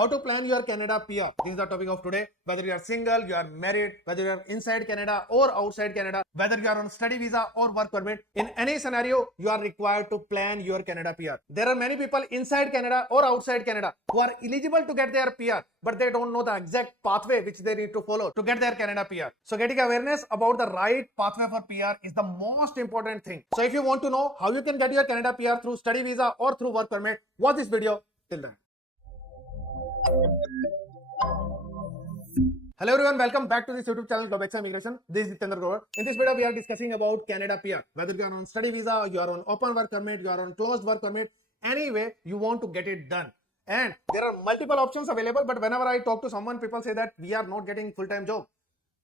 How to plan your Canada PR. This is the topic of today. Whether you are single, you are married, whether you are inside Canada or outside Canada, whether you are on study visa or work permit, in any scenario, you are required to plan your Canada PR. There are many people inside Canada or outside Canada who are eligible to get their PR, but they don't know the exact pathway which they need to follow to get their Canada PR. So getting awareness about the right pathway for PR is the most important thing. So if you want to know how you can get your Canada PR through study visa or through work permit, watch this video till then. Hello everyone, welcome back to this YouTube channel Globex Immigration. This is Jitendra Grover. In this video, we are discussing about Canada PR. Whether you are on study visa, you are on open work permit, you are on closed work permit, anyway, you want to get it done. And there are multiple options available, but whenever I talk to someone, people say that we are not getting full-time job.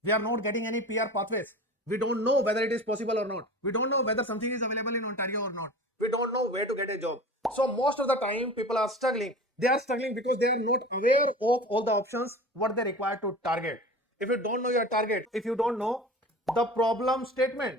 We are not getting any PR pathways. We don't know whether it is possible or not. We don't know whether something is available in Ontario or not. We don't know where to get a job. So most of the time, people are struggling. They are struggling because they are not aware of all the options, what they require to target. If you don't know your target, if you don't know the problem statement,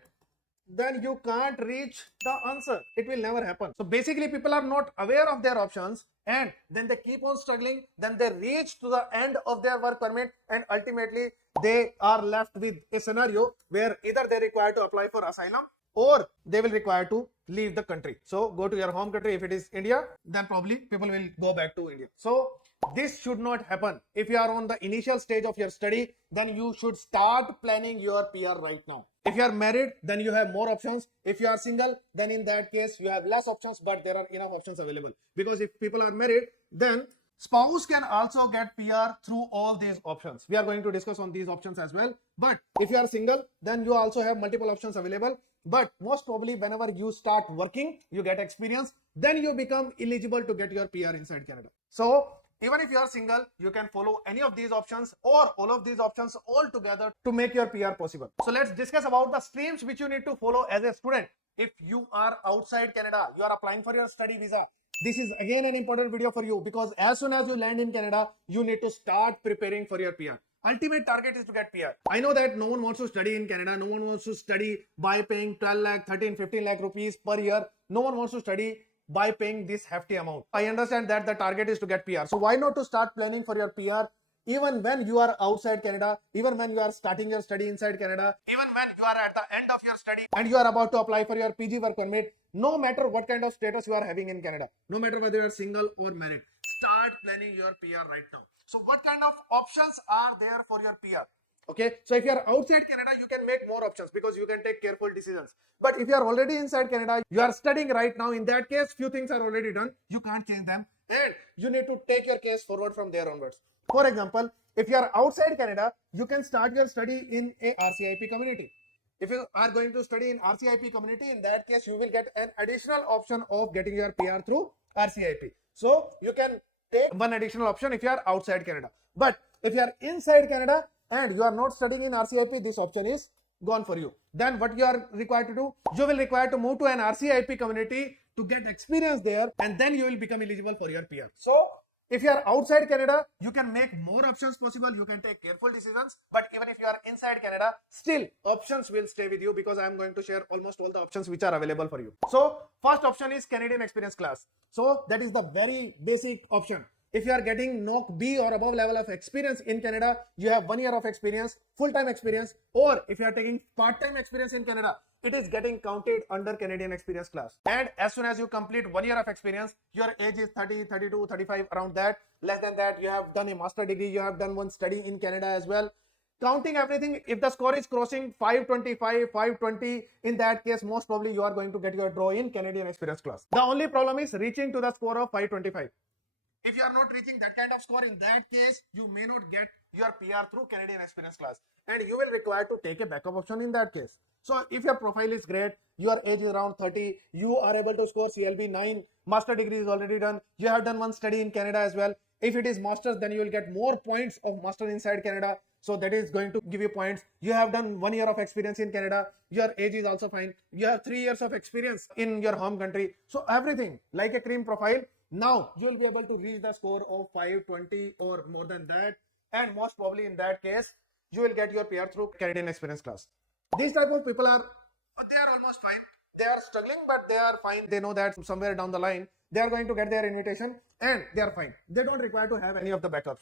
then you can't reach the answer. It will never happen. So basically, people are not aware of their options and then they keep on struggling. Then they reach to the end of their work permit and ultimately they are left with a scenario where either they require to apply for asylum or they will require to leave the country. So go to your home country. If it is India, then probably people will go back to India. So this should not happen. If you are on the initial stage of your study, then you should start planning your PR right now. If you are married, then you have more options. If you are single, then in that case, you have less options, but there are enough options available. Because if people are married, then spouse can also get PR through all these options. We are going to discuss on these options as well. But if you are single, then you also have multiple options available. But most probably whenever you start working, you get experience, then you become eligible to get your PR inside Canada. So even if you are single, you can follow any of these options or all of these options all together to make your PR possible. So let's discuss about the streams which you need to follow as a student. If you are outside Canada, you are applying for your study visa. This is again an important video for you because as soon as you land in Canada, you need to start preparing for your PR. Ultimate target is to get PR. I know that no one wants to study in Canada. No one wants to study by paying 12 lakh, 13, 15 lakh rupees per year. No one wants to study by paying this hefty amount. I understand that the target is to get PR. So why not to start planning for your PR even when you are outside Canada, even when you are starting your study inside Canada, even when you are at the end of your study and you are about to apply for your PG work permit, no matter what kind of status you are having in Canada, no matter whether you are single or married, start planning your PR right now. So what kind of options are there for your PR? Okay, so if you are outside Canada, you can make more options because you can take careful decisions. But if you are already inside Canada, you are studying right now, in that case, few things are already done. You can't change them and you need to take your case forward from there onwards. For example, if you are outside Canada, you can start your study in a RCIP community. If you are going to study in RCIP community, in that case, you will get an additional option of getting your PR through RCIP. So you can take one additional option if you are outside Canada. But if you are inside Canada and you are not studying in RCIP, this option is gone for you. Then what you are required to do? You will require to move to an RCIP community to get experience there and then you will become eligible for your PR. So if you are outside Canada, you can make more options possible. You can take careful decisions. But even if you are inside Canada, still options will stay with you because I am going to share almost all the options which are available for you. So first option is Canadian experience class. So that is the very basic option. If you are getting NOC B or above level of experience in Canada, you have 1 year of experience, full-time experience, or if you are taking part-time experience in Canada, it is getting counted under Canadian experience class. And as soon as you complete 1 year of experience, your age is 30, 32, 35, around that. Less than that, you have done a master degree, you have done one study in Canada as well. Counting everything, if the score is crossing 525, 520, in that case, most probably you are going to get your draw in Canadian experience class. The only problem is reaching to the score of 525. If you are not reaching that kind of score, in that case, you may not get your PR through Canadian experience class and you will require to take a backup option in that case. So if your profile is great, your age is around 30, you are able to score CLB 9, master degree is already done, you have done one study in Canada as well. If it is masters, then you will get more points of master inside Canada. So that is going to give you points. You have done 1 year of experience in Canada. Your age is also fine. You have 3 years of experience in your home country. So everything like a cream profile. Now you will be able to reach the score of 520 or more than that. And most probably in that case, you will get your PR through Canadian experience class. These type of people are, they are almost fine. They are struggling, but they are fine. They know that somewhere down the line, they are going to get their invitation and they are fine. They don't require to have any of the backups.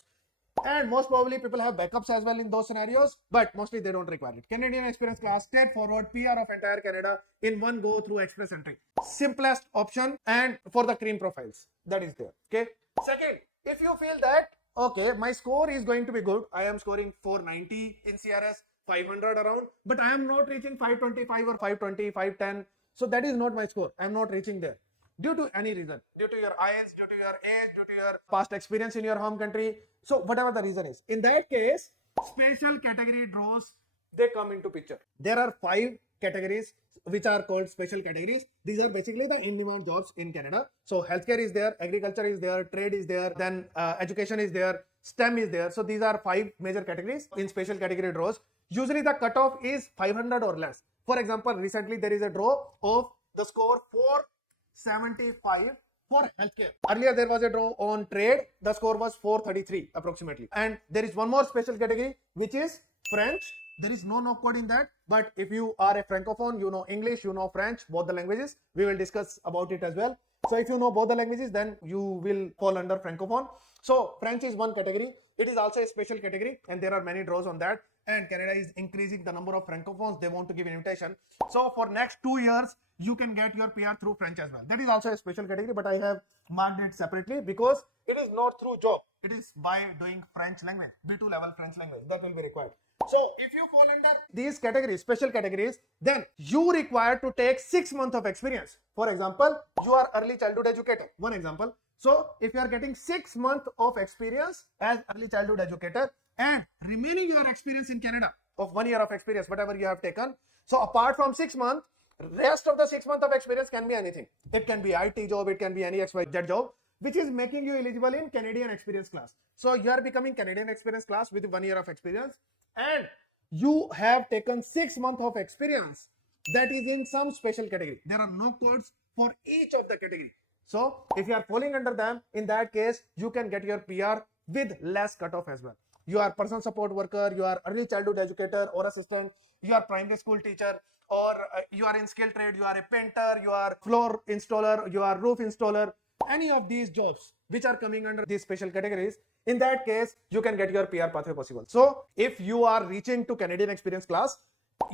And most probably people have backups as well in those scenarios, but mostly they don't require it. Canadian experience class, straightforward, PR of entire Canada in one go through express entry. Simplest option and for the cream profiles, that is there. Okay. Second, if you feel that, okay, my score is going to be good, I am scoring 490 in CRS, 500 around, but I am not reaching 525 or 520, 510. So that is not my score. I am not reaching there. Due to any reason, due to your IELTS, due to your age, due to your past experience in your home country, so whatever the reason is, in that case, special category draws, they come into picture. There are 5 categories which are called special categories. These are basically the in-demand jobs in Canada. So healthcare is there, agriculture is there, trade is there, then education is there, STEM is there. So these are 5 major categories in special category draws. Usually the cutoff is 500 or less. For example, recently there is a draw of the score 475 for healthcare. Earlier there was a draw on trade, the score was 433 approximately. And there is one more special category which is French. There is no code in that, but if you are a francophone, you know English, you know French, both the languages, we will discuss about it as well. So if you know both the languages, then you will fall under francophone. So French is one category. It is also a special category and there are many draws on that. And Canada is increasing the number of francophones. They want to give an invitation. So for next 2 years, you can get your PR through French as well. That is also a special category, but I have marked it separately because it is not through job. It is by doing French language, B2 level French language that will be required. So if you fall under these categories, special categories, then you require to take 6 months of experience. For example, you are early childhood educator. One example. So if you are getting 6 months of experience as early childhood educator and remaining your experience in Canada of 1 year of experience, whatever you have taken. So apart from 6 months, rest of the 6 months of experience can be anything. It can be IT job, it can be any XYZ job, which is making you eligible in Canadian experience class. So you are becoming Canadian experience class with 1 year of experience and you have taken 6 months of experience that is in some special category. There are no codes for each of the category. So if you are falling under them, in that case, you can get your PR with less cutoff as well. You are personal support worker, you are early childhood educator or assistant, you are primary school teacher, or you are in skilled trade, you are a painter, you are floor installer, you are roof installer, any of these jobs which are coming under these special categories, in that case, you can get your PR pathway possible. So if you are reaching to Canadian experience class,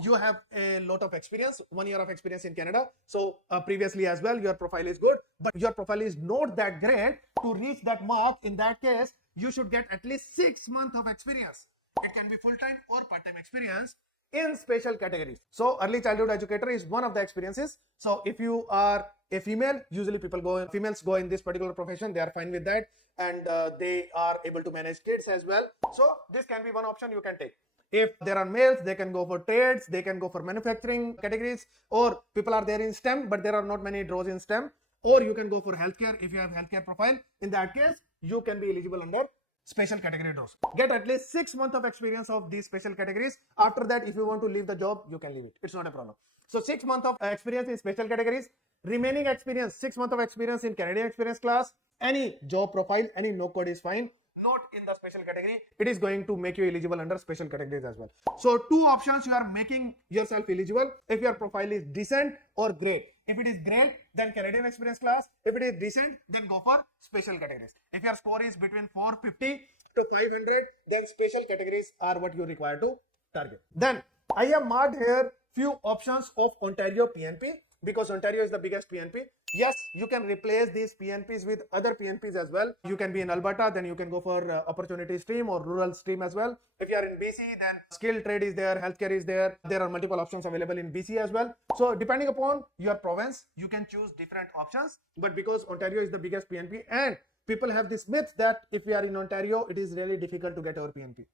you have a lot of experience, 1 year of experience in Canada. So previously as well, your profile is good, but your profile is not that great to reach that mark. In that case, you should get at least 6 months of experience. It can be full-time or part-time experience in special categories. So early childhood educator is one of the experiences. So if you are a female, usually females go in this particular profession, they are fine with that and they are able to manage kids as well. So this can be one option you can take. If there are males, they can go for trades, they can go for manufacturing categories, or people are there in STEM, but there are not many draws in STEM, or you can go for healthcare if you have healthcare profile. In that case, you can be eligible under special category draws. Get at least 6 months of experience of these special categories. After that, if you want to leave the job, you can leave it. It's not a problem. So 6 months of experience in special categories, remaining experience, 6 months of experience in Canadian experience class, any job profile, any no code is fine. Not in the special category, it is going to make you eligible under special categories as well. So 2 options you are making yourself eligible if your profile is decent or great. If it is great, then Canadian experience class. If it is decent, then go for special categories. If your score is between 450 to 500, then special categories are what you require to target. Then I have marked here few options of Ontario PNP because Ontario is the biggest PNP. Yes, you can replace these PNPs with other PNPs as well. You can be in Alberta, then you can go for opportunity stream or rural stream as well. If you are in BC, then skilled trade is there, healthcare is there. There are multiple options available in BC as well. So depending upon your province, you can choose different options. But because Ontario is the biggest PNP and people have this myth that if we are in Ontario, it is really difficult to get our PNP.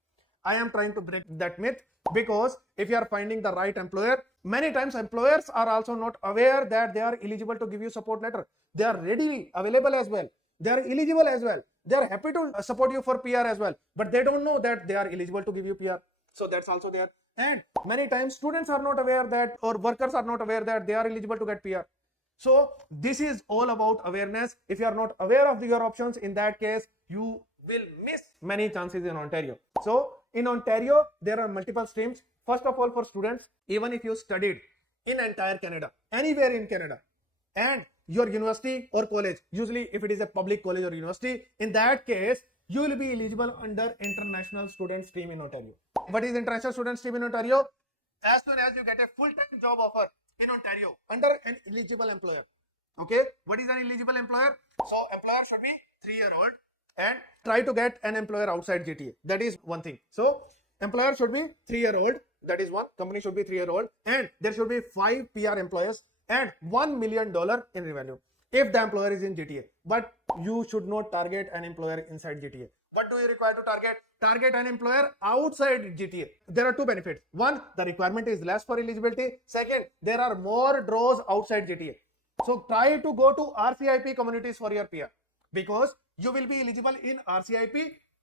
I am trying to break that myth because if you are finding the right employer, many times employers are also not aware that they are eligible to give you support letter. They are readily available as well. They are eligible as well. They are happy to support you for PR as well, but they don't know that they are eligible to give you PR. So that's also there. And many times students are not aware that, or workers are not aware that they are eligible to get PR. So this is all about awareness. If you are not aware of your options, in that case, you will miss many chances in Ontario. So in Ontario, there are multiple streams. First of all, for students, even if you studied in entire Canada, anywhere in Canada, and your university or college, usually if it is a public college or university, in that case, you will be eligible under international student stream in Ontario. What is international student stream in Ontario? As soon as you get a full-time job offer in Ontario under an eligible employer. Okay, what is an eligible employer? So employer should be 3-year-old and try to get an employer outside GTA. That is one thing. So employer should be 3-year-old. That is one. Company should be 3-year-old, and there should be 5 PR employees and $1 million in revenue if the employer is in GTA. But you should not target an employer inside GTA. What do you require to target? Target an employer outside GTA. There are two benefits. One, the requirement is less for eligibility. Second, there are more draws outside GTA. So try to go to RCIP communities for your PR, because you will be eligible in RCIP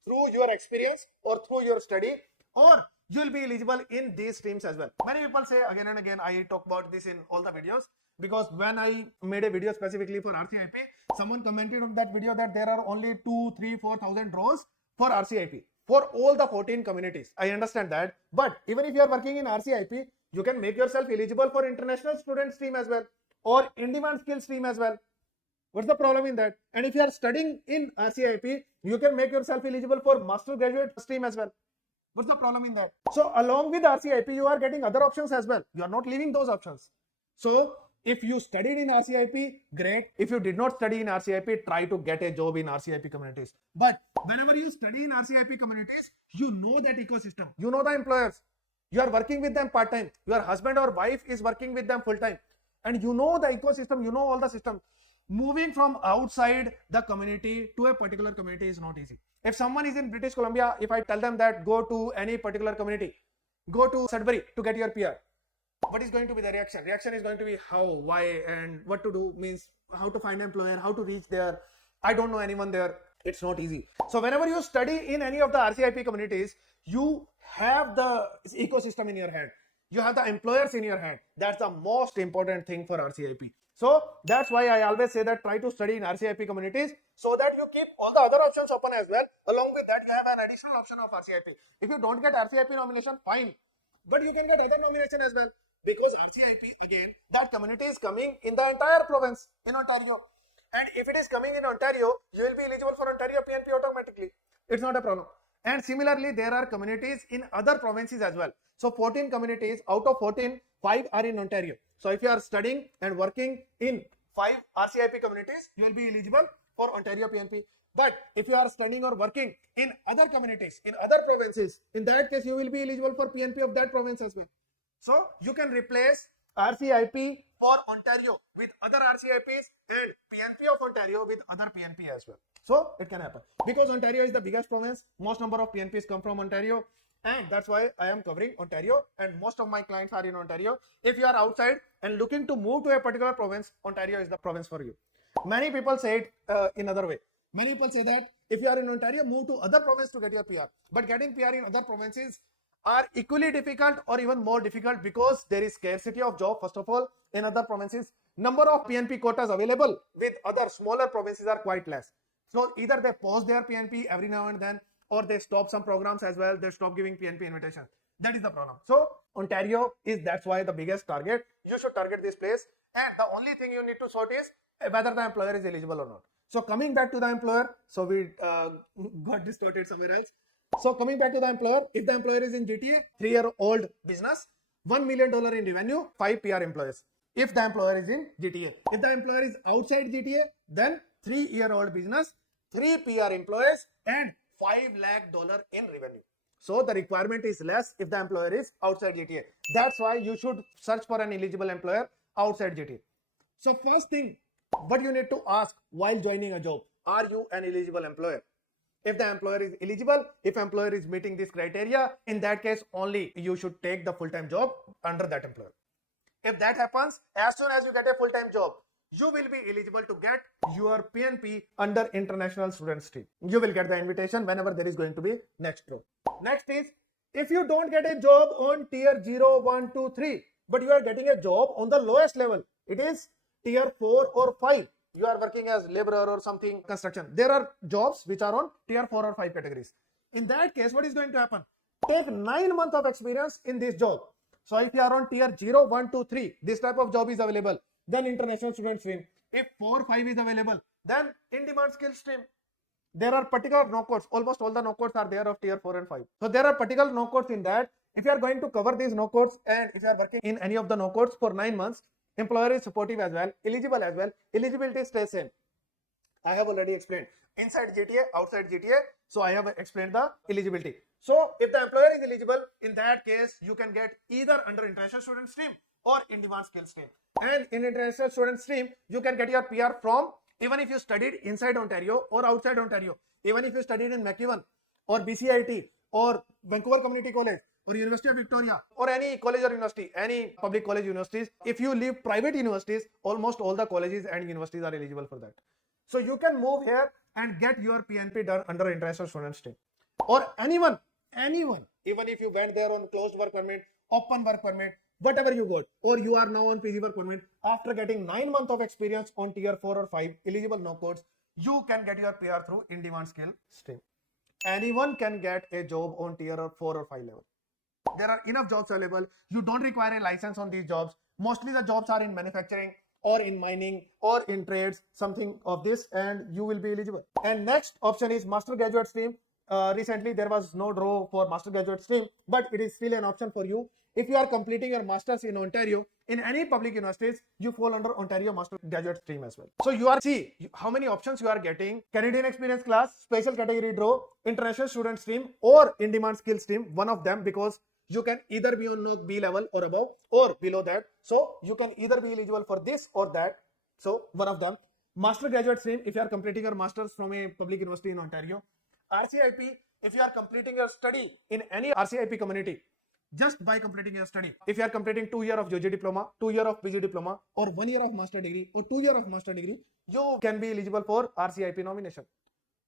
through your experience or through your study, or you will be eligible in these streams as well. Many people say again and again, I talk about this in all the videos, because when I made a video specifically for RCIP, someone commented on that video that there are only 2, 3, 4,000 draws for RCIP for all the 14 communities. I understand that, but even if you are working in RCIP, you can make yourself eligible for international student stream as well, or in-demand skill stream as well. What's the problem in that? And if you are studying in RCIP, you can make yourself eligible for master graduate stream as well. What's the problem in that? So along with RCIP, you are getting other options as well. You are not leaving those options. So if you studied in RCIP, great. If you did not study in RCIP, try to get a job in RCIP communities. But whenever you study in RCIP communities, you know that ecosystem. You know the employers. You are working with them part-time. Your husband or wife is working with them full-time. And you know the ecosystem, you know all the system. Moving from outside the community to a particular community is not easy. If someone is in British Columbia, if I tell them that go to any particular community, go to Sudbury to get your PR, what is going to be the reaction? Reaction is going to be how, why, and what to do, means how to find an employer, how to reach there. I don't know anyone there. It's not easy. So whenever you study in any of the RCIP communities, you have the ecosystem in your hand. You have the employers in your hand. That's the most important thing for RCIP. So that's why I always say that try to study in RCIP communities so that you keep all the other options open as well. Along with that, you have an additional option of RCIP. If you don't get RCIP nomination, fine. But you can get other nomination as well. Because RCIP, again, that community is coming in the entire province in Ontario. And if it is coming in Ontario, you will be eligible for Ontario PNP automatically. It's not a problem. And similarly, there are communities in other provinces as well. So 14 communities, out of 14, 5 are in Ontario. So if you are studying and working in 5 RCIP communities, you will be eligible for Ontario PNP. But if you are studying or working in other communities, in other provinces, in that case, you will be eligible for PNP of that province as well. So you can replace RCIP for Ontario with other RCIPs and PNP of Ontario with other PNP as well. So it can happen. Because Ontario is the biggest province, most number of PNPs come from Ontario, and that's why I am covering Ontario, and most of my clients are in Ontario. If you are outside and looking to move to a particular province, Ontario is the province for you. Many people say it in other way. Many people say that if you are in Ontario, move to other province to get your PR. But getting PR in other provinces are equally difficult or even more difficult because there is scarcity of job. First of all, in other provinces, number of PNP quotas available with other smaller provinces are quite less. So either they pause their PNP every now and then, or they stop some programs as well. They stop giving PNP invitations. That is the problem. So Ontario is, that's why the biggest target. You should target this place, and the only thing you need to sort is whether the employer is eligible or not. So coming back to the employer, so we got distorted somewhere else. So coming back to the employer, if the employer is in GTA, 3-year-old business, $1 million in revenue, 5 PR employees. If the employer is in GTA. If the employer is outside GTA, then 3-year-old business, 3 PR employees and $5 lakh in revenue. So the requirement is less if the employer is outside GTA. That's why you should search for an eligible employer outside GTA. So first thing, what you need to ask while joining a job, are you an eligible employer? If the employer is eligible, if employer is meeting this criteria, in that case only you should take the full-time job under that employer. If that happens, as soon as you get a full-time job, you will be eligible to get your PNP under international student stream. You will get the invitation whenever there is going to be next draw. Next is, if you don't get a job on tier 0, 1, 2, 3, but you are getting a job on the lowest level, it is tier 4 or 5. You are working as laborer or something, construction. There are jobs which are on tier 4 or 5 categories. In that case, what is going to happen? Take 9 months of experience in this job. So if you are on tier 0, 1, 2, 3, this type of job is available. Then international student stream. If 4-5 is available, then in-demand skill stream. There are particular no codes. Almost all the no codes are there of tier 4 and 5. So there are particular no codes in that. If you are going to cover these no codes and if you are working in any of the no codes for 9 months, employer is supportive as well, eligible as well. Eligibility stays same. I have already explained inside GTA, outside GTA. So I have explained the eligibility. So if the employer is eligible, in that case, you can get either under international student stream or in-demand skill stream. And in international student stream, you can get your PR from even if you studied inside Ontario or outside Ontario, even if you studied in McEwan or BCIT or Vancouver Community College or University of Victoria or any college or university, any public college universities. If you leave private universities, almost all the colleges and universities are eligible for that. So you can move here and get your PNP done under international student stream. Or anyone, even if you went there on closed work permit, open work permit, whatever you got, or you are now on PG work permit, after getting 9 months of experience on tier 4 or 5 eligible no codes, you can get your PR through in-demand skill stream. Anyone can get a job on tier 4 or 5 level. There are enough jobs available. You don't require a license on these jobs. Mostly the jobs are in manufacturing or in mining or in trades, something of this, and you will be eligible. And next option is master graduate stream. Recently there was no draw for master graduate stream, but it is still an option for you. If you are completing your masters in Ontario, in any public universities, you fall under Ontario master graduate stream as well. So you are, see how many options you are getting: Canadian experience class, special category draw, international student stream, or in-demand skill stream, one of them, because you can either be on B level or above or below that. So you can either be eligible for this or that. So one of them. Master graduate stream, if you are completing your masters from a public university in Ontario. RCIP, if you are completing your study in any RCIP community, just by completing your study. If you are completing 2 years of UG diploma, 2 years of PG diploma, or 1 year of master degree, or 2 years of master degree, you can be eligible for RCIP nomination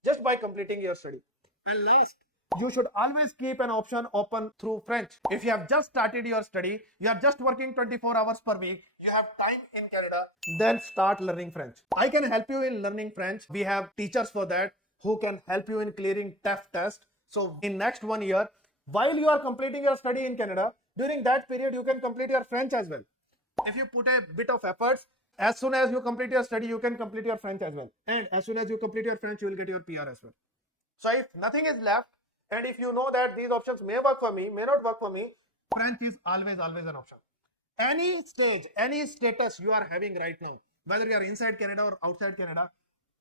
just by completing your study. And last, you should always keep an option open through French. If you have just started your study, you are just working 24 hours per week, you have time in Canada, then start learning French. I can help you in learning French. We have teachers for that who can help you in clearing TEF test. So in next 1 year, while you are completing your study in Canada, during that period, you can complete your French as well. If you put a bit of efforts, as soon as you complete your study, you can complete your French as well. And as soon as you complete your French, you will get your PR as well. So if nothing is left, and if you know that these options may work for me, may not work for me, French is always an option. Any stage, any status you are having right now, whether you are inside Canada or outside Canada,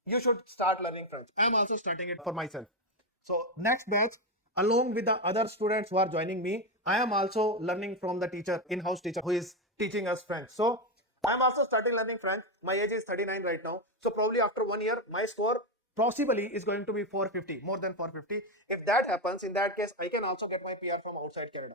you should start learning French. I am also starting it for myself. So next batch, along with the other students who are joining me, I am also learning from the teacher, in-house teacher who is teaching us French. So I am also starting learning French. My age is 39 right now. So probably after 1 year, my score possibly is going to be 450, more than 450. If that happens, in that case, I can also get my PR from outside Canada.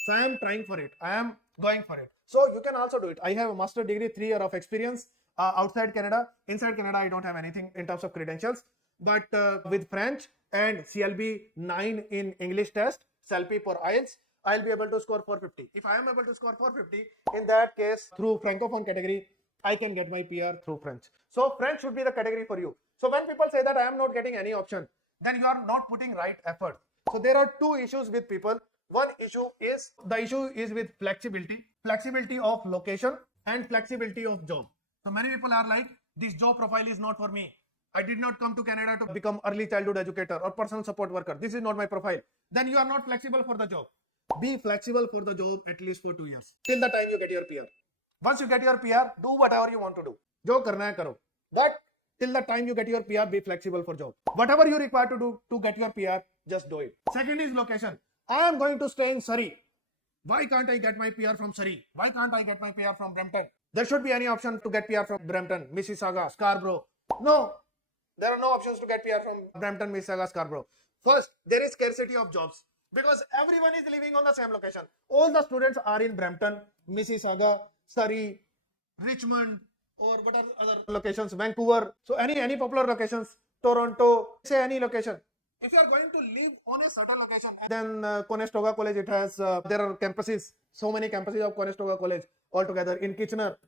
So I am trying for it. I am going for it. So you can also do it. I have a master degree, 3 years of experience outside Canada. Inside Canada, I don't have anything in terms of credentials. But with French and CLB 9 in English test, CLP for IELTS, I'll be able to score 450. If I am able to score 450, in that case, through Francophone category, I can get my PR through French. So French should be the category for you. So when people say that I am not getting any option, then you are not putting right effort. So there are two issues with people. One issue is, the issue is with flexibility of location and flexibility of job. So many people are like, this job profile is not for me. I did not come to Canada to become early childhood educator or personal support worker. This is not my profile. Then you are not flexible for the job. Be flexible for the job at least for 2 years, till the time you get your PR. Once you get your PR, do whatever you want to do. Jo karna hai karo. But till the time you get your PR, be flexible for job. Whatever you require to do to get your PR, just do it. Second is location. I am going to stay in Surrey. Why can't I get my PR from Surrey? Why can't I get my PR from Brampton? There should be any option to get PR from Brampton, Mississauga, Scarborough. No, there are no options to get PR from Brampton, Mississauga, Scarborough. First, there is scarcity of jobs because everyone is living on the same location. All the students are in Brampton, Mississauga, Surrey, Richmond, or what are other locations? Vancouver. So any popular locations, Toronto, say any location. If you are going to live on a certain location, then Conestoga College, it has, there are campuses, so many campuses of Conestoga College altogether in Kitchener.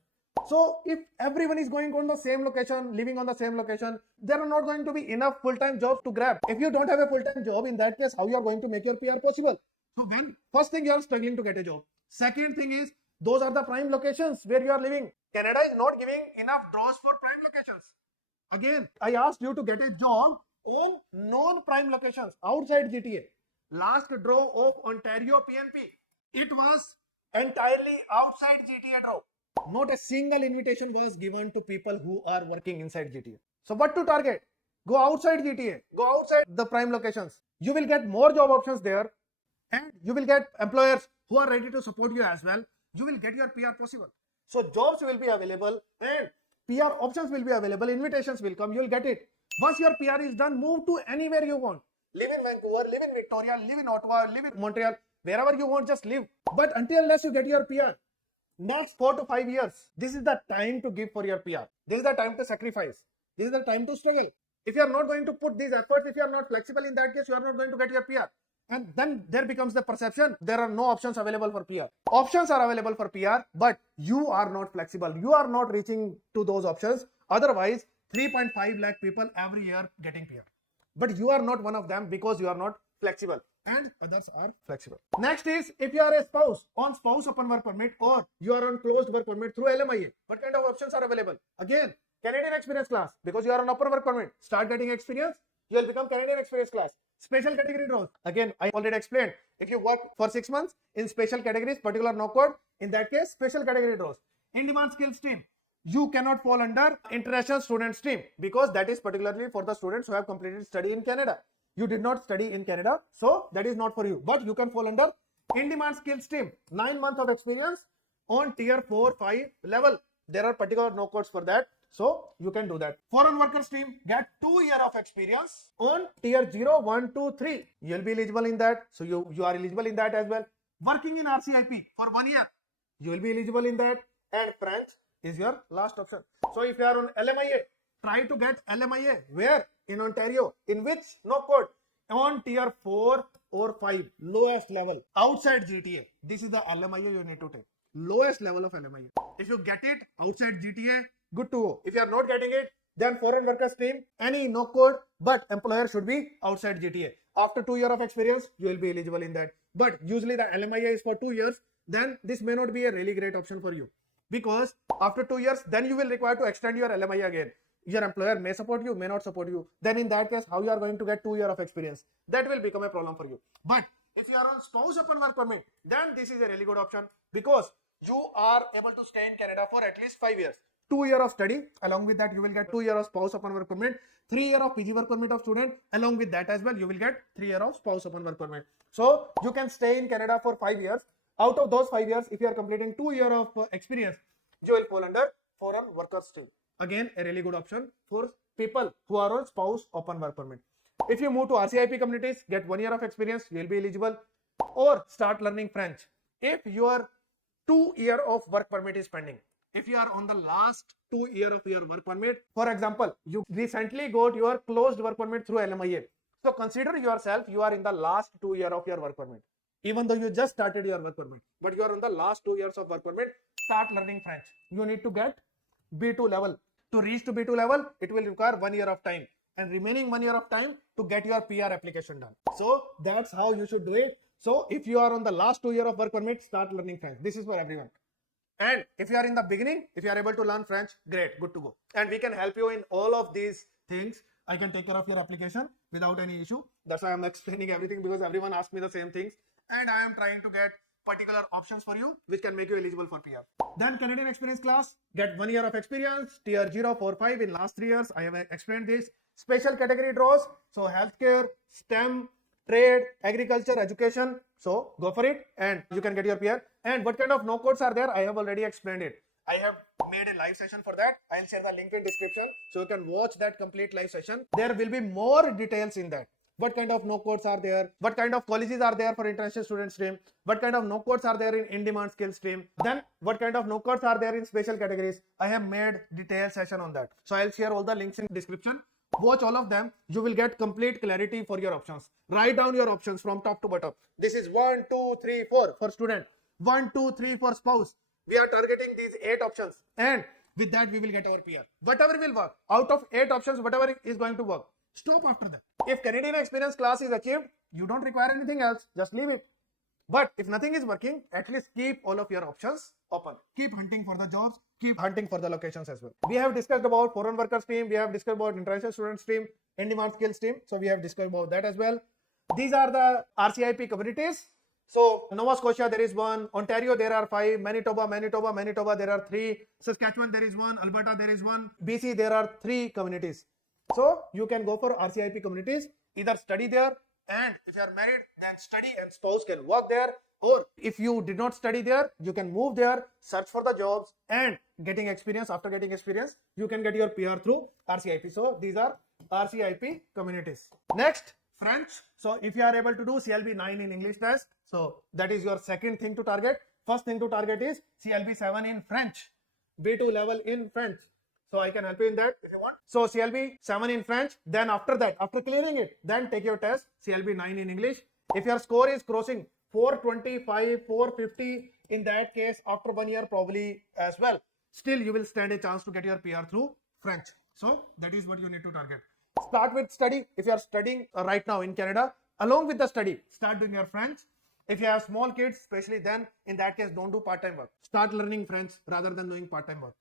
So if everyone is going on the same location, living on the same location, there are not going to be enough full-time jobs to grab. If you don't have a full-time job, in that case, how you are going to make your PR possible? So first thing, you are struggling to get a job. Second thing is, those are the prime locations where you are living. Canada is not giving enough draws for prime locations. Again, I asked you to get a job on non-prime locations outside GTA. Last draw of Ontario PNP, it was entirely outside GTA draw. Not a single invitation was given to people who are working inside GTA. So what to target? Go outside GTA, go outside the prime locations. You will get more job options there, and you will get employers who are ready to support you as well. You will get your PR possible. So jobs will be available and PR options will be available. Invitations will come. You will get it. Once your PR is done, move to anywhere you want. Live in Vancouver, live in Victoria, live in Ottawa, live in Montreal, wherever you want, just live. But unless you get your PR, next 4 to 5 years, this is the time to give for your PR. This is the time to sacrifice. This is the time to struggle. If you are not going to put these efforts, if you are not flexible, in that case, you are not going to get your PR. And then there becomes the perception there are no options available for PR. Options are available for PR, but you are not flexible. You are not reaching to those options. Otherwise, 3.5 lakh people every year getting PR. But you are not one of them because you are not flexible and others are flexible. Next is if you are a spouse on spouse open work permit or you are on closed work permit through LMIA. What kind of options are available? Again, Canadian experience class, because you are on open work permit. Start getting experience, you will become Canadian experience class. Special category draws. Again, I already explained. If you work for 6 months in special categories, particular no code, in that case, special category draws. In-demand skill stream. You cannot fall under international student stream because that is particularly for the students who have completed study in Canada. You did not study in Canada, so that is not for you. But you can fall under in-demand skill stream. 9 months of experience on tier 4-5 level. There are particular no codes for that. So you can do that. Foreign worker stream, get 2 years of experience on tier 0, 1, 2, 3. You will be eligible in that. So you are eligible in that as well. Working in RCIP for 1 year, you will be eligible in that. And French is your last option. So if you are on LMIA, try to get LMIA. Where? In Ontario. In which? No code. On tier 4 or 5, lowest level. Outside GTA. This is the LMIA you need to take. Lowest level of LMIA. If you get it outside GTA, good to go. If you are not getting it, then foreign worker stream, any no code, but employer should be outside GTA. After 2 years of experience, you will be eligible in that. But usually the LMIA is for 2 years, then this may not be a really great option for you. Because after 2 years, then you will require to extend your LMIA again. Your employer may support you, may not support you. Then in that case, how you are going to get 2 years of experience? That will become a problem for you. But if you are on spouse open work permit, then this is a really good option because you are able to stay in Canada for at least 5 years. 2 years of study, along with that you will get 2 years of spouse open work permit, 3 years of PG work permit of student, along with that as well you will get 3 years of spouse open work permit. So you can stay in Canada for 5 years. Out of those 5 years, if you are completing 2 years of experience, you will fall under foreign worker stream. Again, a really good option for people who are on spouse open work permit. If you move to RCIP communities, get 1 year of experience, you will be eligible, or start learning French. If your 2 years of work permit is pending, if you are on the last 2 years of your work permit, for example, you recently got your closed work permit through LMIA. So consider yourself, you are in the last 2 years of your work permit. Even though you just started your work permit, but you are on the last 2 years of work permit, start learning French. You need to get B2 level. To reach to B2 level, it will require 1 year of time and remaining 1 year of time to get your PR application done. So that's how you should do it. So if you are on the last 2 years of work permit, start learning French. This is for everyone. And if you are in the beginning, if you are able to learn French, great, good to go. And we can help you in all of these things. I can take care of your application without any issue. That's why I'm explaining everything, because everyone asks me the same things. And I am trying to get particular options for you which can make you eligible for PR. Then Canadian experience class, get 1 year of experience, tier 0, 4, 5 in last 3 years. I have explained this. Special category draws, so healthcare, STEM, trade, agriculture, education. So go for it and you can get your PR. And what kind of no codes are there? I have already explained it. I have made a live session for that. I'll share the link in description so you can watch that complete live session. There will be more details in that. What kind of no codes are there? What kind of colleges are there for international student stream? What kind of no codes are there in in-demand skill stream? Then what kind of no codes are there in special categories? I have made detailed session on that. So I'll share all the links in description. Watch all of them. You will get complete clarity for your options. Write down your options from top to bottom. This is 1, 2, 3, 4 for student. 1, 2, 3 for spouse. We are targeting these 8 options. And with that we will get our PR. Whatever will work. Out of 8 options, whatever is going to work. Stop after that. If Canadian experience class is achieved, you don't require anything else. Just leave it. But if nothing is working, at least keep all of your options open. Keep hunting for the jobs, keep hunting for the locations as well. We have discussed about foreign worker stream, we have discussed about international student stream, in-demand skill stream. So we have discussed about that as well. These are the RCIP communities. So Nova Scotia, there is one. Ontario, there are 5. Manitoba, there are 3. Saskatchewan, there is 1. Alberta, there is 1. BC, there are 3 communities. So you can go for RCIP communities, either study there, and if you are married, then study and spouse can work there. Or if you did not study there, you can move there, search for the jobs, and getting experience. After getting experience, you can get your PR through RCIP. So these are RCIP communities. Next, French. So if you are able to do CLB 9 in English test, so that is your second thing to target. First thing to target is CLB 7 in French, B2 level in French. So I can help you in that if you want. So CLB 7 in French. Then after that, after clearing it, then take your test CLB 9 in English. If your score is crossing 425, 450, in that case, after 1 year probably as well, still you will stand a chance to get your PR through French. So that is what you need to target. Start with study. If you are studying right now in Canada, along with the study, start doing your French. If you have small kids, especially, then in that case, don't do part-time work. Start learning French rather than doing part-time work,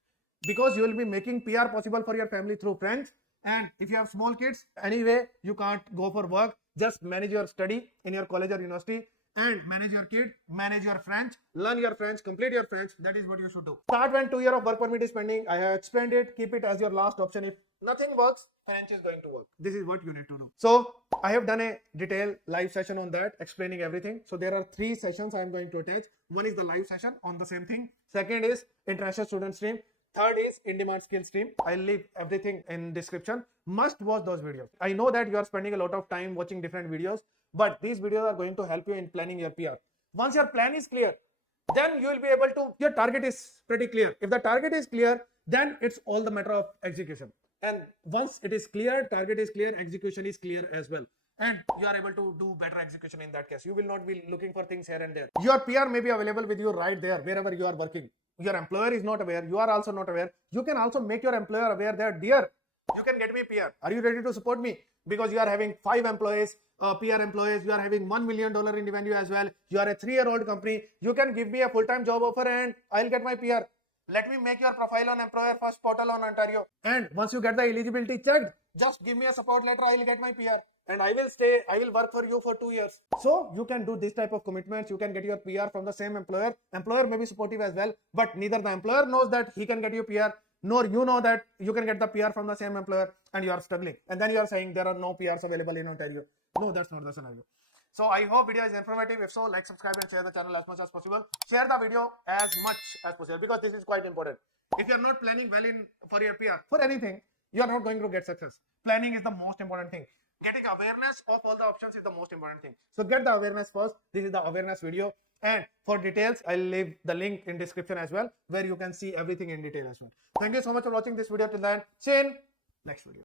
because you will be making PR possible for your family through French. And if you have small kids, anyway, you can't go for work. Just manage your study in your college or university and manage your kid, manage your French, learn your French, complete your French. That is what you should do. Start when 2 years of work permit is pending. I have explained it. Keep it as your last option. If nothing works, French is going to work. This is what you need to do. So I have done a detailed live session on that, explaining everything. So there are 3 sessions I am going to attach. One is the live session on the same thing. Second is international student stream. Third is in-demand skill stream. I'll leave everything in description. Must watch those videos. I know that you are spending a lot of time watching different videos, but these videos are going to help you in planning your PR. Once your plan is clear, then you will be able to, your target is pretty clear. If the target is clear, then it's all the matter of execution. And once it is clear, target is clear, execution is clear as well. And you are able to do better execution in that case. You will not be looking for things here and there. Your PR may be available with you right there, wherever you are working. Your employer is not aware, you are also not aware. You can also make your employer aware that, dear, you can get me PR. Are you ready to support me? Because you are having 5 employees, PR employees, you are having $1 million in revenue as well. You are a 3-year-old company. You can give me a full-time job offer and I'll get my PR. Let me make your profile on Employer First portal on Ontario. And once you get the eligibility checked, just give me a support letter, I will get my PR. And I will work for you for 2 years. So you can do this type of commitments. You can get your PR from the same employer. Employer may be supportive as well, but neither the employer knows that he can get you PR, nor you know that you can get the PR from the same employer, and you are struggling. And then you are saying there are no PRs available in Ontario. No, that's not the scenario. So I hope video is informative. If so, like, subscribe and share the channel as much as possible. Share the video as much as possible, because this is quite important. If you are not planning well for your PR, for anything, you are not going to get success. Planning is the most important thing. Getting awareness of all the options is the most important thing. So get the awareness first. This is the awareness video. And for details, I'll leave the link in description as well, where you can see everything in detail as well. Thank you so much for watching this video till the end. See you in next video.